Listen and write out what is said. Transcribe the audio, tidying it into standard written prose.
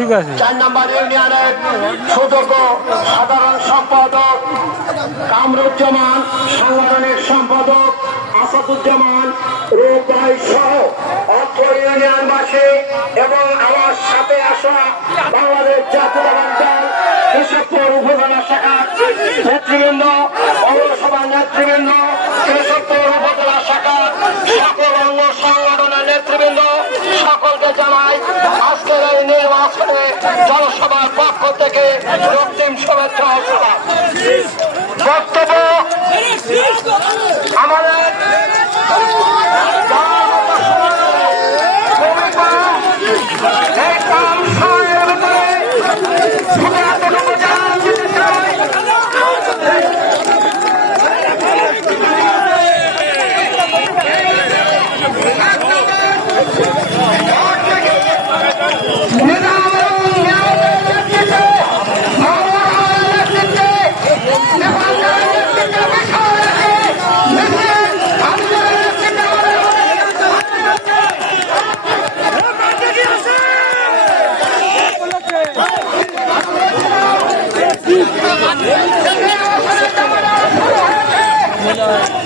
ঠিক আছে। 4 নম্বর ইউনিয়নের সুযোগ্য সাধারণ সম্পাদক কামরুজ্জামান, সাংগঠনিক সম্পাদক আসাদুজ্জামান, রূপ ভাই সহ অত্র ইউনিয়নবাসী এবং আমার সাথে আসা বাংলাদেশ জাতীয়তাবাদী দল কেশবপুর উপজেলা শাখার নেতৃবৃন্দ, পৌরসভার নেতৃবৃন্দ, কেশবপুর উপজেলা শাখার সকল অঙ্গ সংগঠনের নেতৃবৃন্দ, সকলকে জানাই আজকের এই নির্বাচনে জনসভার পক্ষ থেকে রক্তিম শুভেচ্ছা ও সালাম। বক্তব্য আমাদের এই কম সময়ের ভিতরে শুধুমাত্র জানান দিতে চাই Hola.